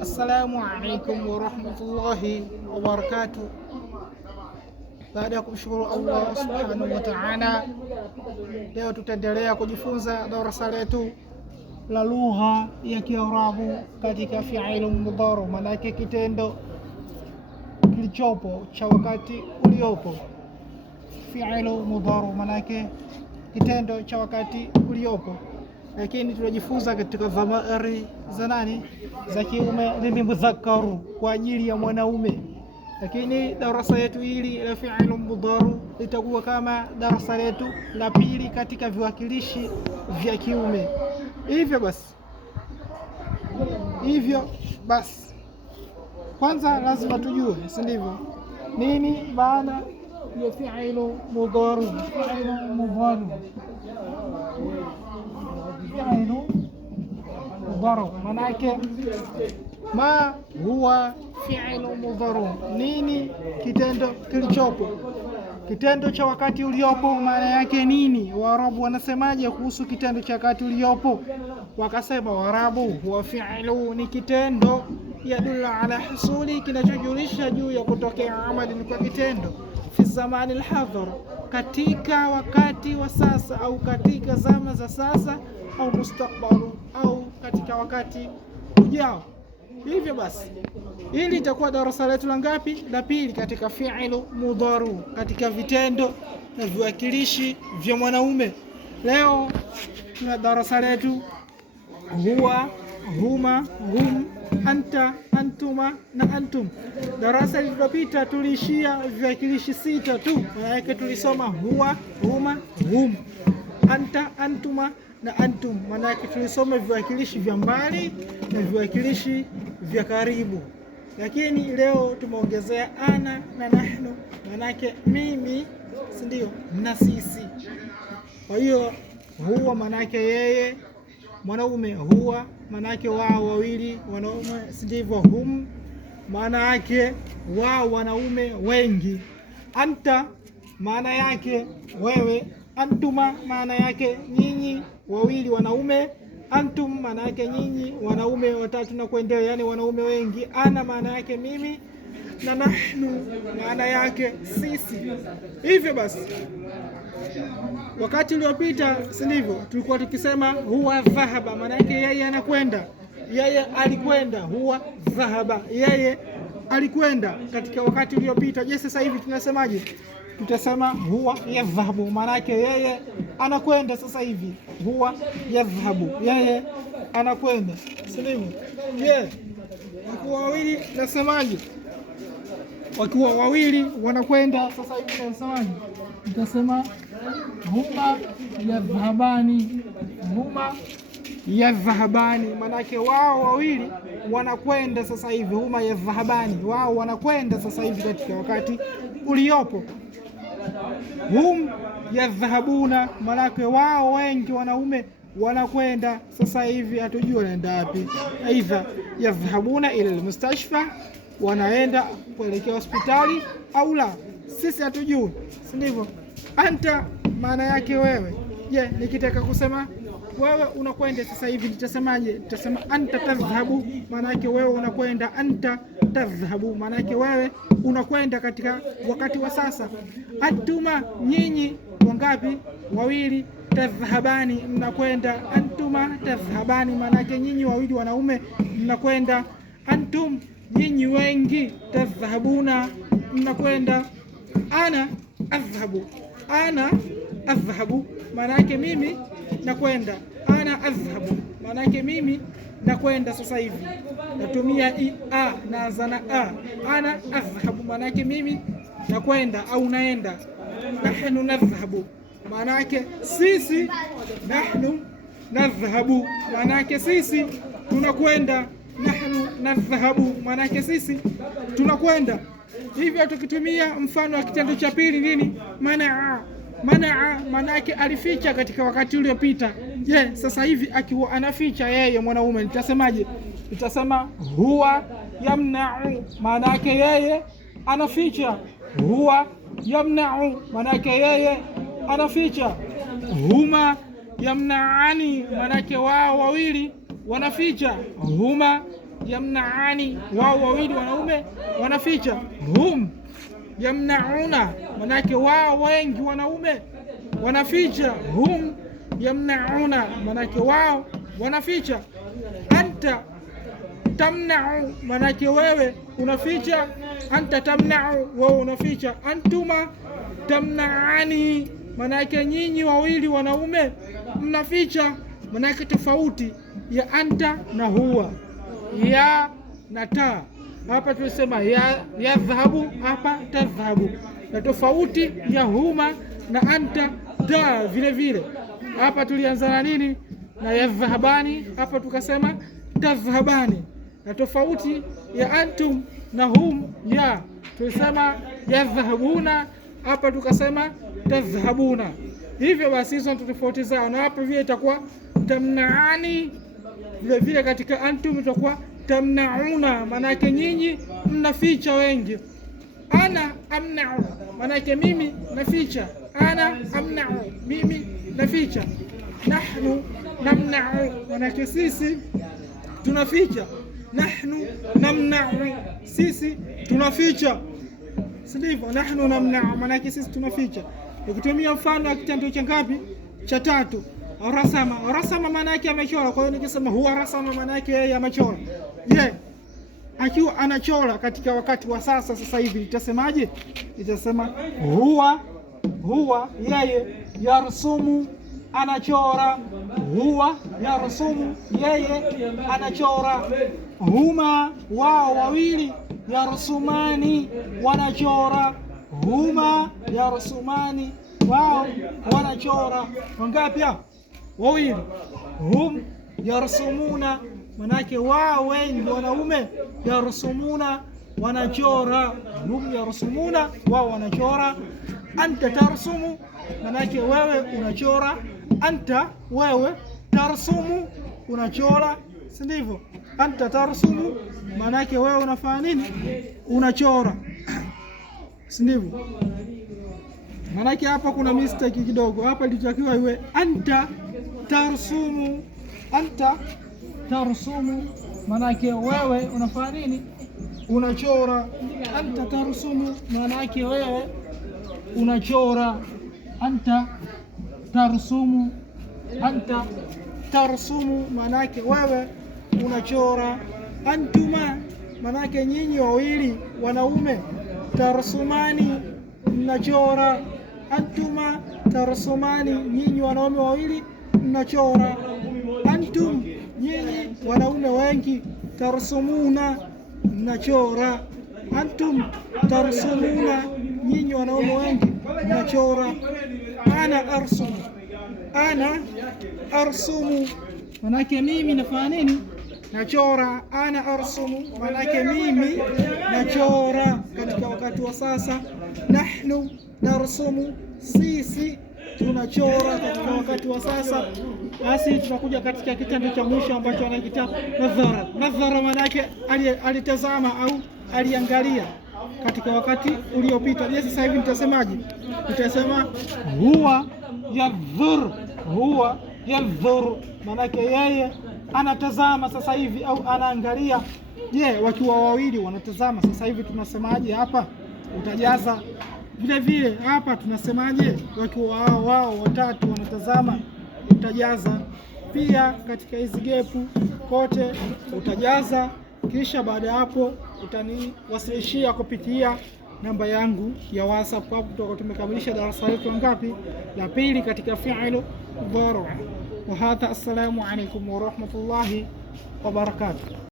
Assalamu alaikum warahmatullahi wabarakatuh. Baada ya kumshukuru Allah subhanahu wa ta'ala, leo tutaendelea kujifunza darasa letu la lugha ya Kiarabu katika fi'il mudhari, maana yake kitendo kilichopo cha wakati uliopo. Fi'il mudhari maana yake kitendo cha wakati uliopo, lakini tunajifunza katika dhamiri za nani, za kiume, ni mudhakkaru kwa ajili ya mwanaume. Lakini darasa yetu hili la fi'il mudhari litakuwa kama darasa letu la pili katika viwakilishi vya kiume. Hivyo basi kwanza lazima tujue, si ndivyo, nini maana ya fi'il mudhari? Fi'il mudhari manake ma huwa fi'il mudhari, nini kitendo kilichopo, kitendo cha wakati uliopo maana yake nini? Waarabu wanasemaje kuhusu kitendo cha wakati uliopo? Wakasema Waarabu, huwa fi'lu, ni kitendo yadullu ala husuli, kinachojulisha juu ya kutokea amali kwa kitendo, fi zamani alhadhar, katika wakati wa sasa au katika zama za sasa, au mustakbalu, au katika wakati ujao. Hivyo basi hili itakuwa darasa letu la ngapi? La pili katika fi'il mudhari, katika vitendo na viwakilishi vya mwanaume. Leo tuna darasa letu huwa, huma, hum, anta, antuma na antum. Darasa lililopita tuliishia viwakilishi 6 tu, maana yake tulisoma huwa, huma, hum, anta, antuma na antum. Maana yake tulisoma viwakilishi vya mbali na viwakilishi vya karibu, lakini leo tumeongezea ana na nahnu, maana yake mimi, si ndio, na sisi. Kwa hiyo huwa maana yake yeye mwanaume, huwa maana yake wao wawili wanaume, si ndivyo? Hum maana yake wao wanaume wengi. Anta maana yake wewe. Antuma maana yake nyinyi wawili wanaume. Antum maana yake nyinyi wanaume watatu na kuendelea, yani wanaume wengi. Ana maana yake mimi, na nahnu maana yake sisi. Hivyo basi wakati uliopita, si ndivyo, tulikuwa tukisema huwa dhahaba, maana yake yeye anakwenda, yeye alikwenda. Huwa dhahaba, yeye alikwenda katika wakati uliopita. Je, sasa hivi tunasemaje? Tutasema huwa yadhhabu, maana yake yeye anakwenda sasa hivi. Huwa yadhhabu, yeye anakwenda, si ndivyo? Wakiwa wawili tunasemaje? Wakiwa wawili wanakwenda sasa hivi tunasemaje? Tutasema huma yadhhabani. Huma yadhhabani, maana yake wao wawili wanakwenda sasa hivi. Huma yadhhabani, wao wanakwenda sasa hivi katika wakati uliopo. Hum yadhhabuna, maana yake wao wengi wanaume wanakwenda sasa hivi, hatujui wanaenda wapi. Aidha yadhhabuna ila almustashfa, wanaenda kuelekea hospitali au la, sisi hatujui, si ndivyo? Anta maana yake wewe. Je, nikitaka kusema wewe unakwenda sasa hivi nitasemaje? Nitasema anta tadhhabu, maana yake wewe unakwenda. Anta tadhhabu, maana yake wewe unakwenda katika wakati wa sasa. Antuma, nyinyi wangapi? Wawili. Tadhhabani, mnakwenda. Antuma tadhhabani, maana yake nyinyi wawili wanaume mnakwenda. Antum, nyinyi wengi. Tadhhabuna, mnakwenda. Ana adhhabu, ana adhhabu, maana yake mimi nakwenda. Ana adhhabu, maana yake mimi nakwenda sasa hivi, natumia a na zana a. Ana adhhabu, maana yake mimi nakwenda au naenda. Nahnu nadhhabu, maana yake sisi. Nahnu nadhhabu, maana yake sisi tunakwenda. Nahnu nadhhabu, maana yake sisi tunakwenda. Hivyo tukitumia mfano wa kitendo cha pili, nini? Manaa. Manaa maana yake alificha katika wakati uliopita. Je, sasa hivi akiwa anaficha yeye mwanaume nitasemaje? Nitasema huwa yamna'u, maana yake yeye anaficha. Huwa yamna'u, maana yake yeye anaficha. Huma yamna'ani, maana yake wao wawili wanaficha. Huma yamnaani, wao wawili wanaume wanaficha. Hum yamnauna, manake wao wengi wanaume wanaficha. Hum yamnauna, manake wao wanaficha. Anta tamna'u, manake wewe unaficha. Anta tamna'u, wewe unaficha. Antuma tamna'ani, manake nyinyi wawili wanaume mnaficha. Manake tofauti ya anta na huwa, ya na ta. Hapa tulisema ya dhahabu, hapa tadhhabu. Na tofauti ya huma na anta ta vile vile. Hapa tulianza na nini? Na ya dhahabani, hapa tukasema tadhhabani. Na tofauti ya antum na hum, ya tulisema ya dhahabuna, hapa tukasema tadhhabuna. Hivyo basi hizo ndio tofauti zao. Na hapa vile itakuwa tamnaani, vile vile katika antum itakuwa tamnauna, manake nyinyi mnaficha wengi. Ana amna'u, manake mimi naficha. Ana amna'u, mimi naficha. Nahnu namna'u, manake sisi tunaficha. Nahnu namna'u, sisi tunaficha. Sivyo? Nahnu namna'u, manake sisi tunaficha. Nikitumia mfano wa kitendo cha ngapi? Cha tatu. Rasama. Rasama maana yake amechora. Kwa hiyo nikisema huwa rasama, maana yake yeye amechora. Je, akiwa anachora katika wakati wa sasa hivi nitasemaje? Nitasema huwa yeye yarsumu, anachora. Huwa yarsumu, yeye anachora. Huma, wao wawili, yarsumani, wanachora. Huma yarsumani, wao wanachora. Wangapi hapa? Wawili. Hum yarsumuna, manake wao wengi wanaume. Yarsumuna, wanachora. Hum yarsumuna, wao wanachora. Anta tarsumu, manake wewe unachora. Anta, wewe. Tarsumu, unachora, si ndivyo? Anta tarsumu, manake wewe unafanya nini? Unachora, si ndivyo? Manake hapa kuna mistake kidogo. Hapa ilitakiwa iwe anta tarsumu. Anta tarsumu, manake wewe unafanya nini? Unachora. Anta tarsumu, manake wewe unachora. Anta tarsumu. Anta tarsumu, manake wewe unachora. Antuma, manake nyinyi wawili wanaume. Tarsumani, mnachora. Antuma tarsumani, nyinyi wanaume wawili mnachora. Antum, nyinyi wanaume wengi. Tarsumuna, mnachora. Antum tarsumuna, nyinyi wanaume wengi mnachora. Ana arsumu. Ana arsumu, manake mimi nafanya nini? Nachora. Ana arsumu, manake mimi nachora katika wakati wa sasa. Nahnu narsumu, sisi tunachora katika wakati wa sasa. Basi tunakuja katika kitendo cha mwisho ambacho anakiita nadhara. Nadhara manake alitazama au aliangalia katika wakati uliopita. Je, sasa hivi nitasemaje? Nitasema huwa yadhur. Huwa yadhur, manake yeye anatazama sasa hivi au anaangalia. Je, wakiwa wawili wanatazama sasa hivi tunasemaje hapa? Utajaza vile vile. Hapa tunasemaje? Wakiwa wao watatu wanatazama, utajaza pia katika hizi gepu kote utajaza. Kisha baada ya hapo utaniwasilishia kupitia namba yangu ya WhatsApp. Hapo tutakuwa tumekamilisha darasa letu ngapi? La pili katika fi'lu mudhari'. Wa hadha, assalamu alaykum wa rahmatullahi wa barakatuh.